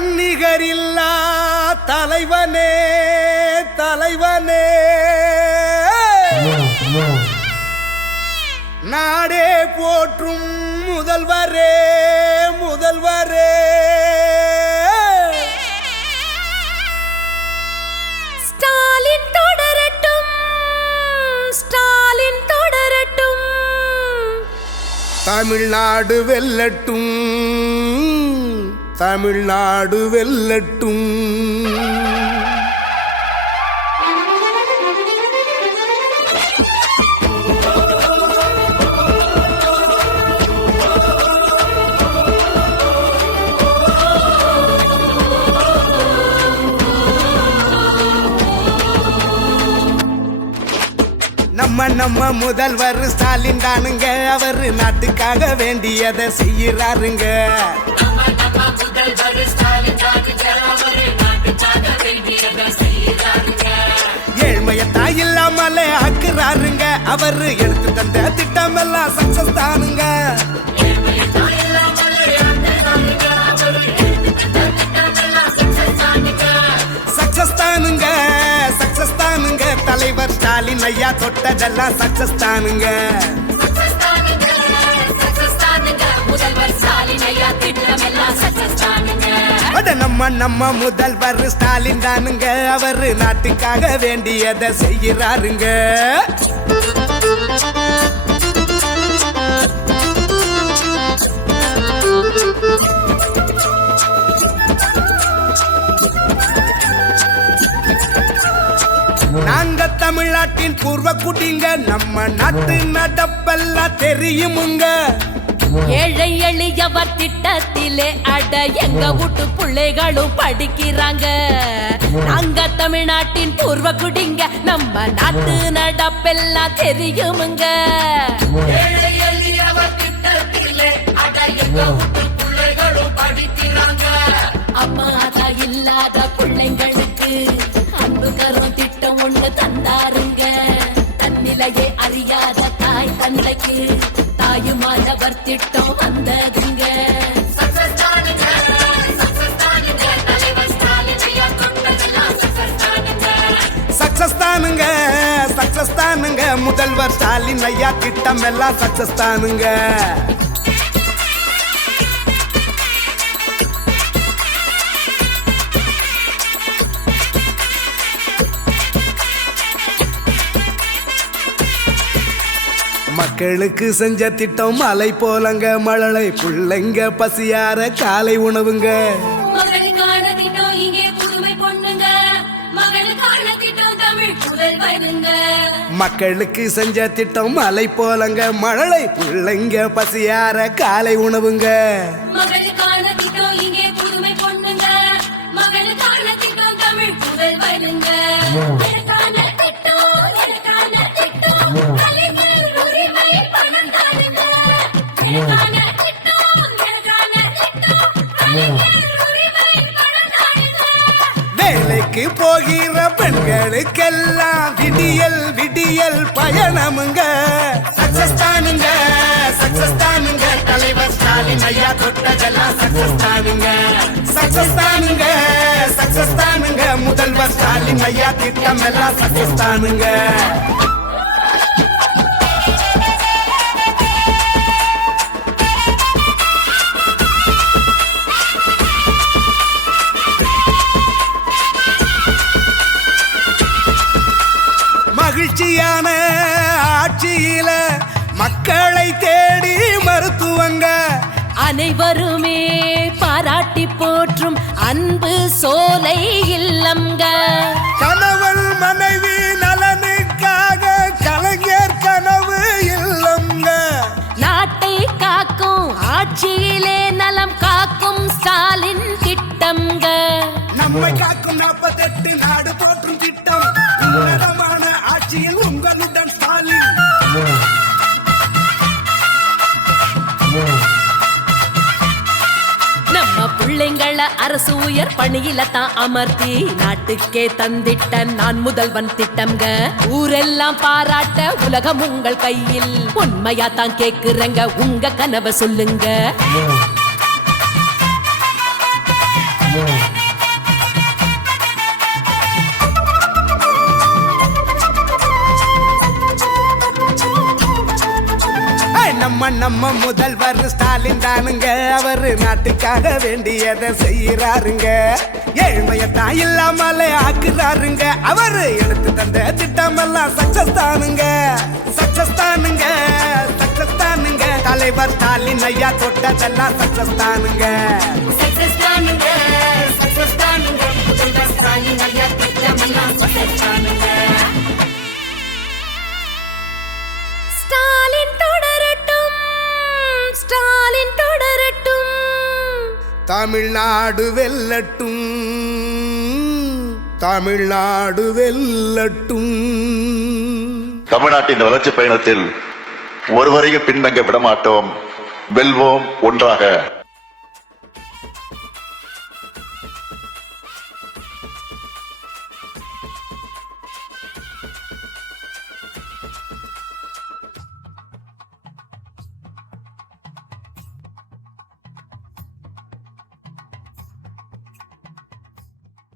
தன்னிகரில்லா தலைவனே தலைவனே நாடே போற்றும் முதல்வரே முதல்வரே ஸ்டாலின் தொடரட்டும் ஸ்டாலின் தொடரட்டும் தமிழ்நாடு வெல்லட்டும் தமிழ்நாடு வெல்லட்டும் நம்ம முதல்வர் ஸ்டாலின் தானுங்க அவர் நாட்டுக்காக வேண்டியதை செய்யறாருங்க ஏழ்மையத்தா இல்லாமலே ஆக்குறாருங்க அவர் எடுத்து தந்த திட்டம் எல்லாம் சக்சஸ் தானுங்க சக்சஸ் தானுங்க சக்சஸ் தானுங்க தலைவர் ஸ்டாலின் ஐயா தொட்டதெல்லாம் சக்சஸ் தானுங்க நம்ம முதல்வர் ஸ்டாலின் தானுங்க அவர் நாட்டுக்காக வேண்டியதை செய்யறாருங்க நாங்க தமிழ்நாட்டின் பூர்வ குடிங்க நம்ம நாட்டு நடப்பெல்லாம் தெரியுமுங்க ஏழை எளியவர் திட்டத்திலே அட எங்க வீட்டு பிள்ளைகளும் படிக்கிறாங்க நாங்க தமிழ்நாட்டின் பூர்வ குடிங்க நம்ம நாட்டு நடப்பெல்லாம் தெரியுமுங்க ஏழை எளியவர் திட்டத்திலே அட எங்க வீட்டு பிள்ளைகளும் படிக்கிறாங்க அம்மா அதா இல்லாத பிள்ளைங்களுக்கு அன்பு கரும் திட்டம் ஒண்ணு தந்தாருங்க தன்னிலையே அறியாத தாய் தந்தைக்கு தாயுமானவர் திட்டம் வந்ததுங்க சக்சஸ் தானுங்க சக்சஸ் தானுங்க முதல்வர் ஸ்டாலின் ஐயா திட்டம் எல்லாம் சக்சஸ் தானுங்க மக்களுக்கு செஞ்ச திட்டம் மலை போலங்க மழலை புள்ளைங்க பசியார காலை உணவுங்க மக்களுக்கு செஞ்ச திட்டம் மலை போலங்க மழலை புள்ளைங்க பசியார காலை உணவுங்க வேலைக்கு போகிற பெண்களுக்கெல்லாம் விடியல் விடியல் பயணமுங்க சக்சஸ் தானுங்க சக்சஸ் தானுங்க தலைவர் ஸ்டாலின் ஐயா தொட்டதெல்லாம் சக்சஸ் தானுங்க சக்சஸ் தானுங்க சக்சஸ் தானுங்க முதல்வர் ஸ்டாலின் ஐயா திட்டம் எல்லாம் சக்சஸ் தானுங்க மகிழ்ச்சியான ஆட்சியில மக்களை தேடி மருத்துவங்க அனைவருமே பாராட்டி போற்றும் அன்பு சோலை இல்லம்ங்க கணவன் மனைவி நலனுக்காக கலைஞர் கனவு இல்லம்ங்க நாட்டை காக்கும் ஆட்சியிலே நலம் காக்கும் ஸ்டாலின் திட்டம்ங்க நம்மை காக்கும் 48 நாடு போற்றும் திட்டம் உன்னதமான ஆட்சியில் உங்களுடன் ஸ்டாலின் நம்ம பிள்ளைங்கள அரசு உயர் பணியில தான் அமர்த்தி நாட்டுக்கே தந்திட்ட நான் முதல்வன் திட்டம்ங்க ஊரெல்லாம் பாராட்ட உலகம் உங்கள் கையில் உண்மையா தான் கேக்குறங்க உங்க கனவை சொல்லுங்க நம்ம முதல்வர் ஸ்டாலின் தானுங்க, அவரு நாட்டுக்காக வேண்டியதை செய்யறாருங்க. ஏழ்மையத்தான் இல்லாமலே ஆக்குறாருங்க. அவரு எடுத்து தந்த திட்டமெல்லாம் சக்சஸ் தானுங்க, சக்சஸ் தானுங்க, சக்சஸ் தானுங்க. தலைவர் ஸ்டாலின் ஐயா தொட்டதெல்லாம் சக்சஸ் தானுங்க, சக்சஸ் தானுங்க, சக்சஸ் தானுங்க. முதல்வர் ஸ்டாலின் ஐயா திட்டமெல்லாம் சக்சஸ் தானுங்க. ஸ்டாலின் தொடரட்டும், ஸ்டாலின் தொடரட்டும், தமிழ்நாடு வெல்லட்டும், தமிழ்நாடு வெல்லட்டும். தமிழ்நாட்டின் வளர்ச்சி பயணத்தில் ஒருவரையும் பின்தங்க விடமாட்டோம். வெல்வோம் ஒன்றாக.